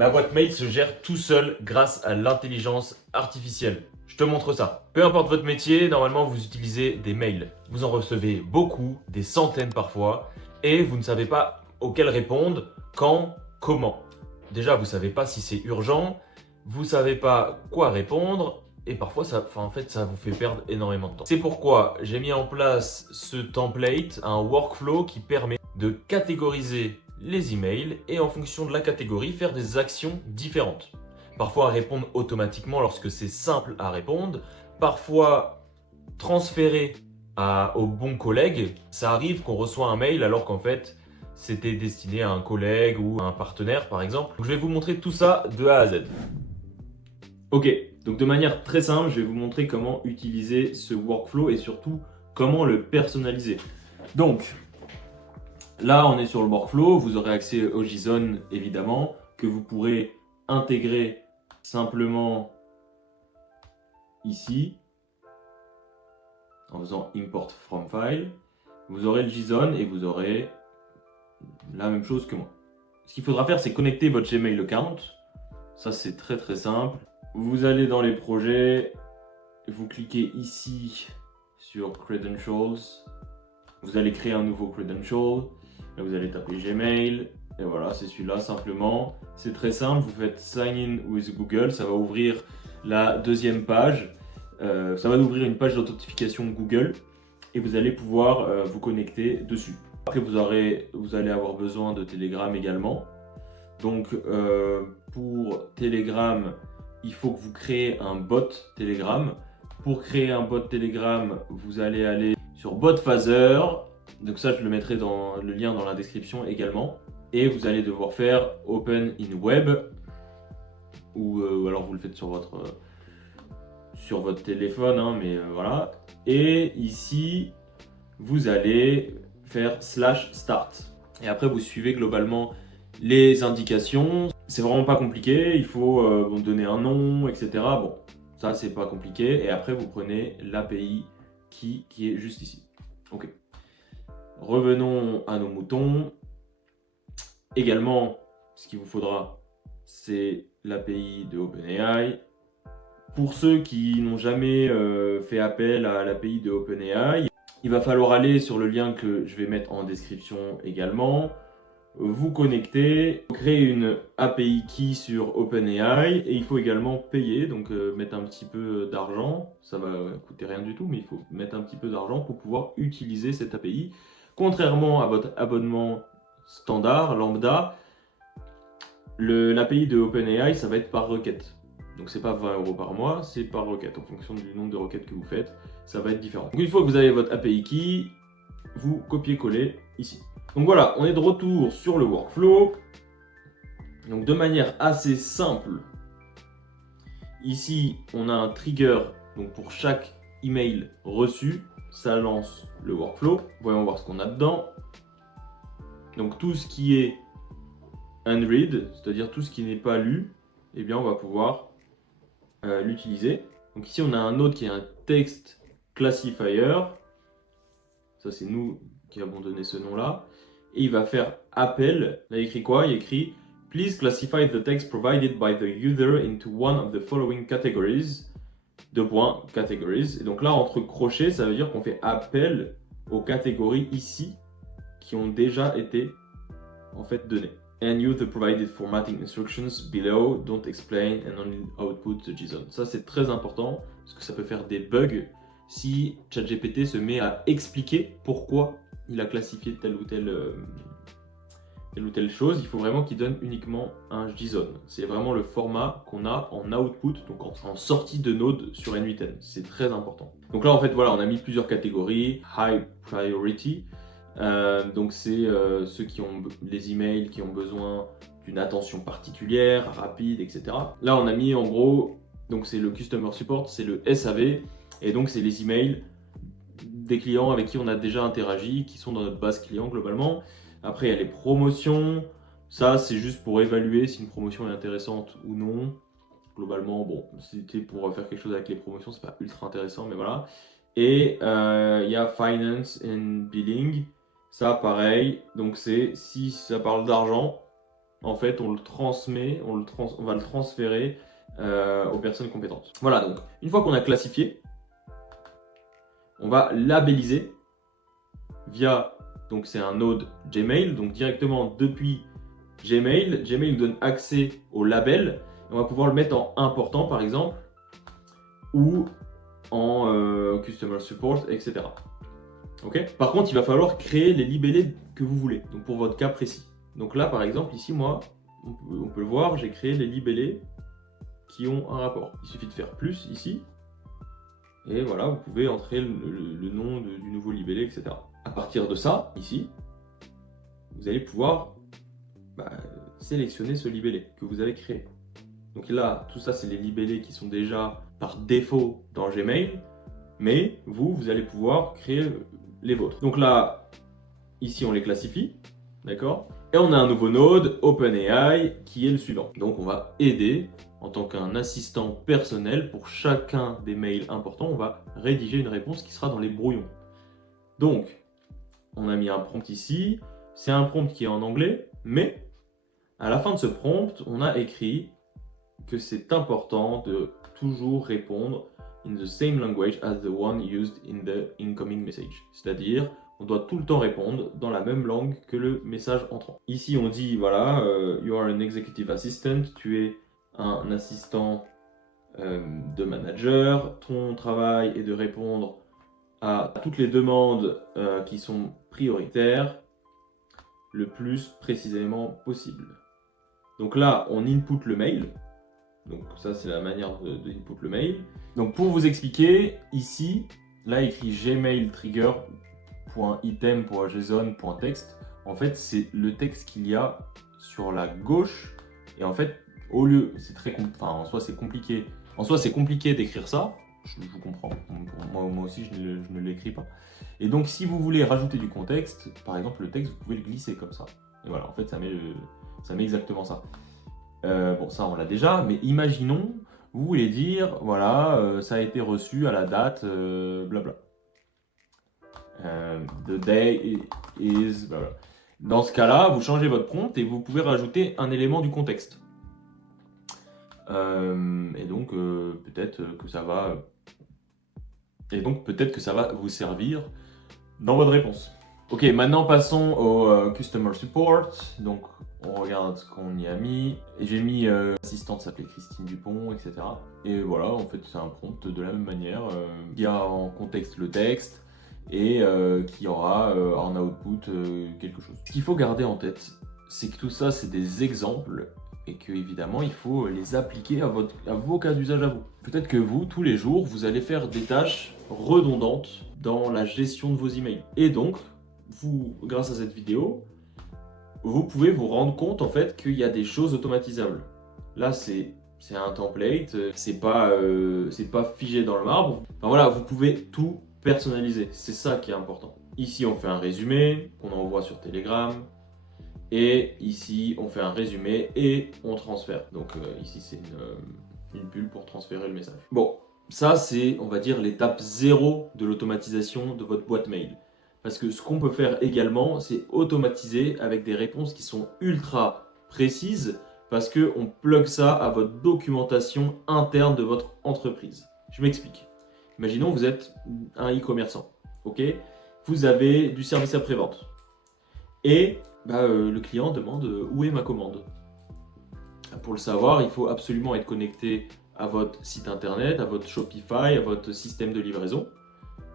Ma boîte mail se gère tout seul grâce à l'intelligence artificielle. Je te montre ça. Peu importe votre métier, normalement vous utilisez des mails. Vous en recevez beaucoup, des centaines parfois, et vous ne savez pas auxquels répondre, quand, comment. Déjà, vous ne savez pas si c'est urgent, vous ne savez pas quoi répondre, et parfois ça vous fait perdre énormément de temps. C'est pourquoi j'ai mis en place ce template, un workflow qui permet de catégoriser les emails et en fonction de la catégorie, faire des actions différentes. Parfois répondre automatiquement lorsque c'est simple à répondre, parfois transférer au bon collègue. Ça arrive qu'on reçoit un mail alors qu'en fait c'était destiné à un collègue ou à un partenaire par exemple. Donc, je vais vous montrer tout ça de A à Z. Ok, donc de manière très simple, je vais vous montrer comment utiliser ce workflow et surtout comment le personnaliser. Donc, là, on est sur le workflow, vous aurez accès au JSON évidemment, que vous pourrez intégrer simplement ici, en faisant import from file. Vous aurez le JSON et vous aurez la même chose que moi. Ce qu'il faudra faire, c'est connecter votre Gmail account. Ça, c'est très très simple. Vous allez dans les projets, vous cliquez ici sur Credentials. Vous allez créer un nouveau credential. Là, vous allez taper Gmail. Et voilà, c'est celui-là simplement. C'est très simple. Vous faites Sign in with Google. Ça va ouvrir la deuxième page. Ça va ouvrir une page d'authentification Google. Et vous allez pouvoir vous connecter dessus. Après, vous allez avoir besoin de Telegram également. Donc, pour Telegram, il faut que vous créez un bot Telegram. Pour créer un bot Telegram, vous allez aller sur Botphaser. Donc ça, je le mettrai dans le lien dans la description également. Et vous allez devoir faire Open in Web. Ou alors vous le faites sur votre téléphone, hein, mais voilà. Et ici, vous allez faire /start. Et après, vous suivez globalement les indications. C'est vraiment pas compliqué, il faut donner un nom, etc. Bon, ça c'est pas compliqué. Et après, vous prenez l'API qui est juste ici. Ok. Revenons à nos moutons. Également, ce qu'il vous faudra, c'est l'API de OpenAI. Pour ceux qui n'ont jamais fait appel à l'API de OpenAI, il va falloir aller sur le lien que je vais mettre en description également. Vous connecter, créer une API key sur OpenAI et il faut également payer, donc mettre un petit peu d'argent. Ça va coûter rien du tout, mais il faut mettre un petit peu d'argent pour pouvoir utiliser cette API. Contrairement à votre abonnement standard, lambda, l'API de OpenAI, ça va être par requête. Donc c'est pas 20 € par mois, c'est par requête. En fonction du nombre de requêtes que vous faites, ça va être différent. Donc une fois que vous avez votre API key, vous copiez-collez ici. Donc voilà, on est de retour sur le workflow. Donc de manière assez simple, ici on a un trigger. Donc pour chaque email reçu, ça lance le workflow. Voyons voir ce qu'on a dedans. Donc tout ce qui est unread, c'est-à-dire tout ce qui n'est pas lu, eh bien on va pouvoir l'utiliser. Donc ici on a un autre qui est un text classifier. Ça c'est nous qui avons donné ce nom-là. Et il va faire appel. Là, il écrit quoi? Il écrit Please classify the text provided by the user into one of the following categories. Categories. Et donc là, entre crochets, ça veut dire qu'on fait appel aux catégories ici qui ont déjà été en fait données. And use the provided formatting instructions below. Don't explain and only output the JSON. Ça, c'est très important parce que ça peut faire des bugs si ChatGPT se met à expliquer pourquoi il a classifié telle ou telle chose. Il faut vraiment qu'il donne uniquement un JSON. C'est vraiment le format qu'on a en output, donc en sortie de Node sur N8N. C'est très important. Donc là, en fait, voilà, on a mis plusieurs catégories. High priority. Donc c'est ceux qui ont les emails qui ont besoin d'une attention particulière, rapide, etc. Là, on a mis en gros, donc c'est le Customer Support, c'est le SAV, et donc c'est les emails des clients avec qui on a déjà interagi, qui sont dans notre base client globalement. Après, il y a les promotions. Ça, c'est juste pour évaluer si une promotion est intéressante ou non. Globalement, bon, c'était pour faire quelque chose avec les promotions, c'est pas ultra intéressant, mais voilà. Et il y a Finance and Billing. Ça, pareil. Donc, c'est si ça parle d'argent, en fait, on le transmet, on va le transférer aux personnes compétentes. Voilà, donc une fois qu'on a classifié, on va labelliser via, donc c'est un node Gmail, donc directement depuis Gmail, Gmail donne accès au label, et on va pouvoir le mettre en important par exemple, ou en Customer Support, etc. Okay. Par contre, il va falloir créer les libellés que vous voulez, donc pour votre cas précis. Donc là, par exemple, ici, moi, on peut le voir, j'ai créé les libellés qui ont un rapport. Il suffit de faire plus ici, et voilà, vous pouvez entrer le nom du nouveau libellé, etc. À partir de ça, ici, vous allez pouvoir sélectionner ce libellé que vous avez créé. Donc là, tout ça, c'est les libellés qui sont déjà par défaut dans Gmail, mais vous allez pouvoir créer les vôtres. Donc là, ici, on les classifie, d'accord? Et on a un nouveau node, OpenAI, qui est le suivant. Donc on va aider en tant qu'un assistant personnel pour chacun des mails importants. On va rédiger une réponse qui sera dans les brouillons. Donc, on a mis un prompt ici. C'est un prompt qui est en anglais, mais à la fin de ce prompt, on a écrit que c'est important de toujours répondre in the same language as the one used in the incoming message. C'est-à-dire, on doit tout le temps répondre dans la même langue que le message entrant. Ici, on dit, voilà, you are an executive assistant, tu es un assistant de manager, ton travail est de répondre à toutes les demandes qui sont prioritaires le plus précisément possible. Donc là, on input le mail. Donc ça, c'est la manière de input le mail. Donc pour vous expliquer, ici, là, écrit gmail trigger.item.json.text. En fait, c'est le texte qu'il y a sur la gauche. Et en fait, au lieu, c'est très en soi, c'est compliqué. En soi, c'est compliqué d'écrire ça. Je vous comprends. Moi aussi, je ne l'écris pas. Et donc, si vous voulez rajouter du contexte, par exemple, le texte, vous pouvez le glisser comme ça. Et voilà, en fait, ça met exactement ça. Bon, ça, on l'a déjà, mais imaginons, vous voulez dire, voilà, ça a été reçu à la date, blabla. The day is, blabla. Dans ce cas-là, vous changez votre prompt et vous pouvez rajouter un élément du contexte. Et donc, peut-être que ça va vous servir dans votre réponse. Ok, maintenant passons au Customer Support. Donc, on regarde ce qu'on y a mis. Et j'ai mis l'assistante s'appelait Christine Dupont, etc. Et voilà, en fait, c'est un prompt de la même manière qui a en contexte le texte et qui aura en output quelque chose. Ce qu'il faut garder en tête, c'est que tout ça, c'est des exemples et que évidemment, il faut les appliquer à vos cas d'usage à vous. Peut-être que vous, tous les jours, vous allez faire des tâches redondantes dans la gestion de vos emails. Et donc, vous, grâce à cette vidéo, vous pouvez vous rendre compte en fait qu'il y a des choses automatisables. Là, c'est un template, c'est pas figé dans le marbre. Enfin voilà, vous pouvez tout personnaliser. C'est ça qui est important. Ici, on fait un résumé qu'on envoie sur Telegram. Et ici, on fait un résumé et on transfère. Donc ici, c'est une bulle pour transférer le message. Bon, ça, c'est, on va dire, l'étape 0 de l'automatisation de votre boîte mail. Parce que ce qu'on peut faire également, c'est automatiser avec des réponses qui sont ultra précises parce qu'on plug ça à votre documentation interne de votre entreprise. Je m'explique. Imaginons, vous êtes un e-commerçant, ok? Vous avez du service après-vente. Et le client demande où est ma commande. Pour le savoir, il faut absolument être connecté à votre site internet, à votre Shopify, à votre système de livraison.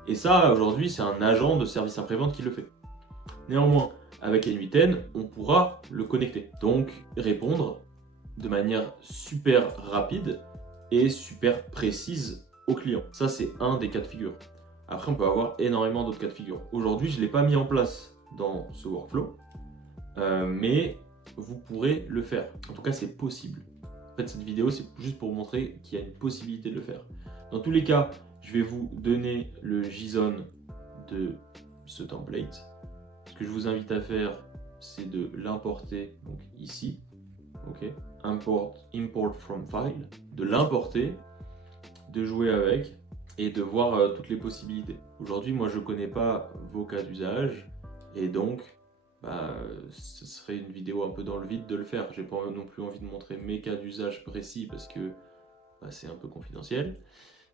Et ça, aujourd'hui, c'est un agent de service après-vente qui le fait. Néanmoins, avec N8N, on pourra le connecter. Donc, répondre de manière super rapide et super précise au client. Ça, c'est un des cas de figure. Après, on peut avoir énormément d'autres cas de figure. Aujourd'hui, je ne l'ai pas mis en place dans ce workflow, mais vous pourrez le faire. En tout cas, c'est possible. En fait, cette vidéo, c'est juste pour vous montrer qu'il y a une possibilité de le faire. Dans tous les cas, je vais vous donner le JSON de ce template. Ce que je vous invite à faire, c'est de l'importer donc ici. Ok, import from file, de l'importer, de jouer avec et de voir toutes les possibilités. Aujourd'hui, moi, je ne connais pas vos cas d'usage et donc, ce serait une vidéo un peu dans le vide de le faire. J'ai pas non plus envie de montrer mes cas d'usage précis parce que c'est un peu confidentiel.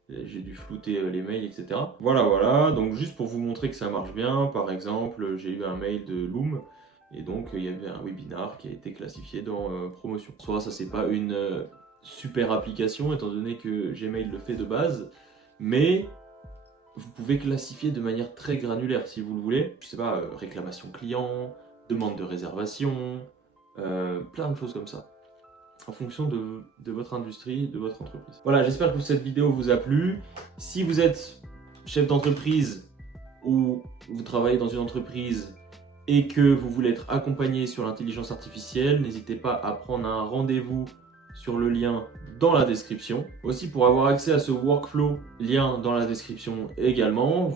J'ai dû flouter les mails, etc. Voilà, donc juste pour vous montrer que ça marche bien, par exemple, j'ai eu un mail de Loom, et donc il y avait un webinar qui a été classifié dans promotion. Soit ça c'est pas une super application, étant donné que Gmail le fait de base, mais vous pouvez classifier de manière très granulaire si vous le voulez. Je sais pas, réclamation client, demande de réservation, plein de choses comme ça, en fonction de votre industrie, de votre entreprise. Voilà, j'espère que cette vidéo vous a plu. Si vous êtes chef d'entreprise ou vous travaillez dans une entreprise et que vous voulez être accompagné sur l'intelligence artificielle, n'hésitez pas à prendre un rendez-vous sur le lien dans la description. Aussi, pour avoir accès à ce workflow, lien dans la description également.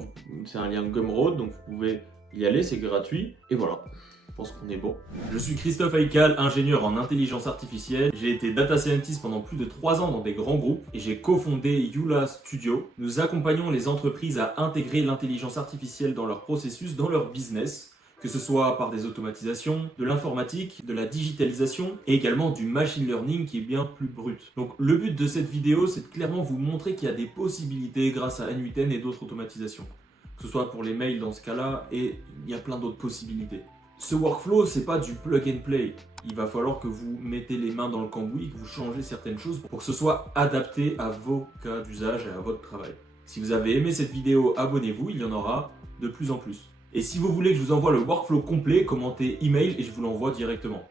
C'est un lien Gumroad, donc vous pouvez y aller, c'est gratuit. Et voilà. Je pense qu'on est bon. Je suis Christophe Aikal, ingénieur en intelligence artificielle. J'ai été data scientist pendant plus de 3 ans dans des grands groupes et j'ai cofondé Yula Studio. Nous accompagnons les entreprises à intégrer l'intelligence artificielle dans leur processus, dans leur business, que ce soit par des automatisations, de l'informatique, de la digitalisation et également du machine learning qui est bien plus brut. Donc le but de cette vidéo, c'est de clairement vous montrer qu'il y a des possibilités grâce à N8N et d'autres automatisations. Que ce soit pour les mails dans ce cas-là, et il y a plein d'autres possibilités. Ce workflow, c'est pas du plug and play. Il va falloir que vous mettez les mains dans le cambouis, que vous changez certaines choses pour que ce soit adapté à vos cas d'usage et à votre travail. Si vous avez aimé cette vidéo, abonnez-vous, il y en aura de plus en plus. Et si vous voulez que je vous envoie le workflow complet, commentez email et je vous l'envoie directement.